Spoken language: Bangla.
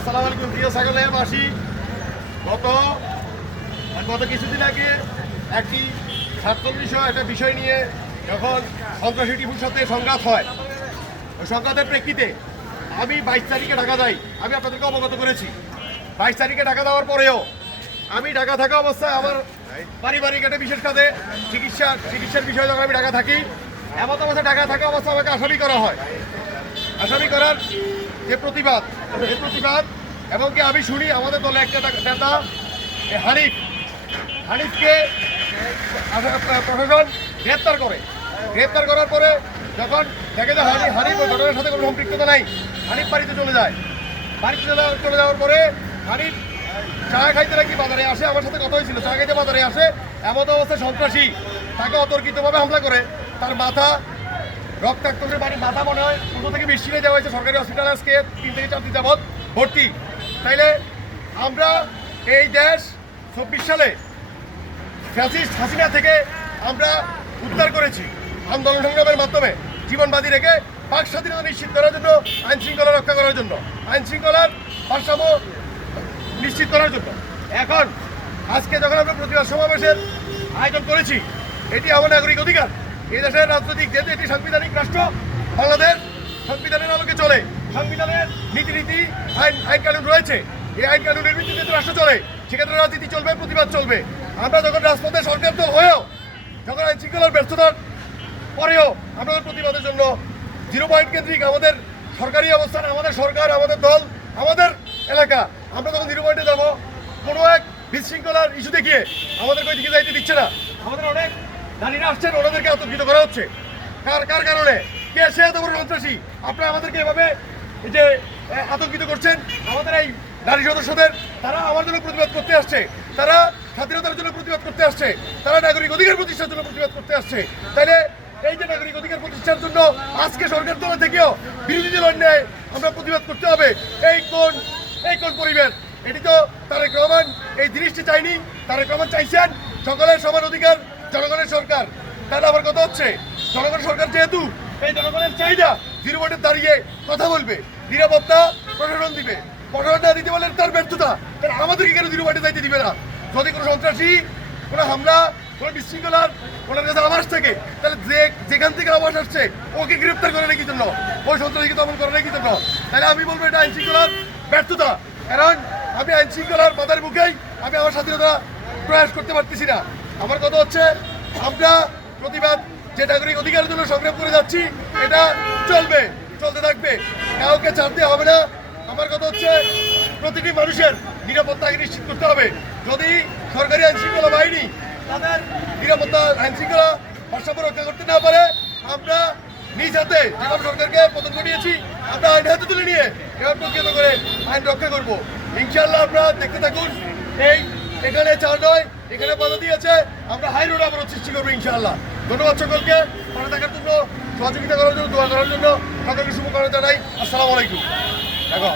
আসসালামু আলাইকুম প্রিয় ছাগলেরবাসী। গত কিছুদিন আগে একটি স্বার্থর একটা বিষয় নিয়ে যখন সন্ত্রাসী টিপুর সাথে সংঘাত হয়, ওই সংঘাতের প্রেক্ষিতে আমি 22 তারিখে ঢাকা যাই। আমি আপনাদেরকে অবগত করেছি। 22 তারিখে ঢাকা যাওয়ার পরেও আমি ঢাকা থাকা অবস্থায় আমার পারিবারিক একটা বিশেষ কাজে চিকিৎসার বিষয়ে যখন আমি ঢাকা থাকি, এমন অবস্থায় ঢাকা থাকা অবস্থায় আমাকে আসামি করা হয়। আসামি করার যে প্রতিবাদ এবং কি আমি শুনি আমাদের দলে একটা নেতা হানিফকে প্রশাসন গ্রেপ্তার করার পরে যখন দেখে যে হানিফ ওই ঘটনার সাথে কোনো সম্পৃক্ততা নাই, হানিফ বাড়িতে চলে যায়। বাড়িতে চলে যাওয়ার পরে হানিফ চা খাইতে নাকি বাজারে আসে, আমার সাথে কথা হয়েছিল, চা খাইতে বাজারে আসে। এমন অবস্থায় সন্ত্রাসী তাকে অতর্কিতভাবে হামলা করে, তার মাথা রক্তাক্ত করে, বাড়ির মাথা মনে হয় কোথা থেকে মিষ্টিনে দেওয়া হয়েছে সরকারি হসপিটালে, আজকে 3 থেকে 4 দিন যাবৎ ভর্তি। তাইলে আমরা এই দেশ 24 সালে ফ্যাসিস্ট হাসিনা থেকে আমরা উদ্ধার করেছি আন্দোলন সংগ্রামের মাধ্যমে, জীবন বাজি রেখে বাক স্বাধীনতা নিশ্চিত করার জন্য, আইন শৃঙ্খলা রক্ষা করার জন্য, আইন শৃঙ্খলার ভারসাম্য নিশ্চিত করার জন্য। এখন আজকে যখন আমরা প্রতিবাদ সমাবেশের আয়োজন করেছি, এটি আমার নাগরিক অধিকার। এই দেশের রাজনৈতিক, যেহেতু এটি সাংবিধানিক রাষ্ট্র, বাংলাদেশ সংবিধানের আলোকে চলে, সংবিধানের নীতি আইন কানুন রয়েছে। এই আইন কানুনের ভিত্তিতে রাষ্ট্র চলে, সেক্ষেত্রে রাজনীতি চলবে, প্রতিবাদ চলবে। আমরা যখন রাজপথে সরকার দল হয়েও, যখন আইন শৃঙ্খলার ব্যর্থতার পরেও আমাদের প্রতিবাদের জন্য 0 পয়েন্ট কেন্দ্রিক আমাদের সরকারি অবস্থান, আমাদের সরকার, আমাদের দল, আমাদের এলাকা, আমরা যখন 0 পয়েন্টে যাবো, কোনো এক বিশৃঙ্খলার ইস্যু দেখিয়ে আমাদের ওই দিকে যাইতে দিচ্ছে না। আমাদের অনেক নারীরা আসছেন, ওনাদেরকে আতঙ্কিত করা হচ্ছে। কার কারণে? কে সে এত বড় সন্ত্রাসী? আপনারা আমাদেরকে এভাবে এই যে আতঙ্কিত করছেন। আমাদের এই নারী সদস্যদের, তারা আমার জন্য প্রতিবাদ করতে আসছে, তারা স্বাধীনতার জন্য প্রতিবাদ করতে আসছে, তারা নাগরিক অধিকার প্রতিষ্ঠার জন্য প্রতিবাদ করতে আসছে। তাইলে এই যে নাগরিক অধিকার প্রতিষ্ঠার জন্য আজকে সরকার দল থেকেও বিরোধীদের অন্যায় আমরা প্রতিবাদ করতে হবে। এই কোন পরিবেশ? এটি তো তারেক রহমান এই জিনিসটি চাইনি। তারেক রহমান চাইছেন সকলের সমান অধিকার, জনগণের সরকার। তাহলে আমার কথা হচ্ছে, জনগণের সরকার যেহেতু এই জনগণের চাহিদা 0 পয়েন্টে দাঁড়িয়ে কথা বলবে, নিরাপত্তা প্রশাসন দিবে, প্রশাসন না দিতে বলে তার ব্যর্থতা, তাহলে আমাদেরকে কেন 0 পয়েন্টে যাইতে দিবে না? যদি কোনো সন্ত্রাসী, কোনো হামলা, কোনো বিশৃঙ্খলার ওনার কাছে আবাস থাকে, তাহলে যেখান থেকে আবাস আসছে ওকে গ্রেপ্তার করে নাকি জন্য, ওই সন্ত্রাসীকে দমন করে নাকি জন্য? তাহলে আমি বলবো এটা আইন শৃঙ্খলার ব্যর্থতা। কারণ আমি আইন শৃঙ্খলার বাধার মুখেই আমি আমার স্বাধীনতা প্রয়াস করতে পারতেছি না। আমার কথা হচ্ছে, আমরা প্রতিবাদ যে নাগরিক অধিকারের জন্য সংগ্রাম করে যাচ্ছি, এটা চলতে থাকবে, কাউকে ছাড়তে হবে না। আমার কথা হচ্ছে, প্রতিটি মানুষের নিরাপত্তা আগে নিশ্চিত করতে হবে। যদি সরকারি আইন শৃঙ্খলা বাহিনী তাদের নিরাপত্তা, আইন শৃঙ্খলা ভারসাম্য রক্ষা করতে না পারে, আমরা নিজ হাতে যেভাবে সরকারকে পতন ঘটিয়েছি, আমরা আইন হাতে তুলে নিয়ে এবার প্রক্রিয়া করে আইন রক্ষা করবো। ইনশাল্লাহ আপনারা দেখতে থাকুন। এখানে চার নয়, এখানে বাধা দিয়েছে, আমরা হাই রোড আবার সৃষ্টি করবো ইনশাআল্লাহ। ধন্যবাদ সকলকে ভালো থাকার জন্য, সহযোগিতা করার জন্য, দোয়া করার জন্য সকলকে শুভকামনা জানাই। আসসালামু আলাইকুম। দেখো।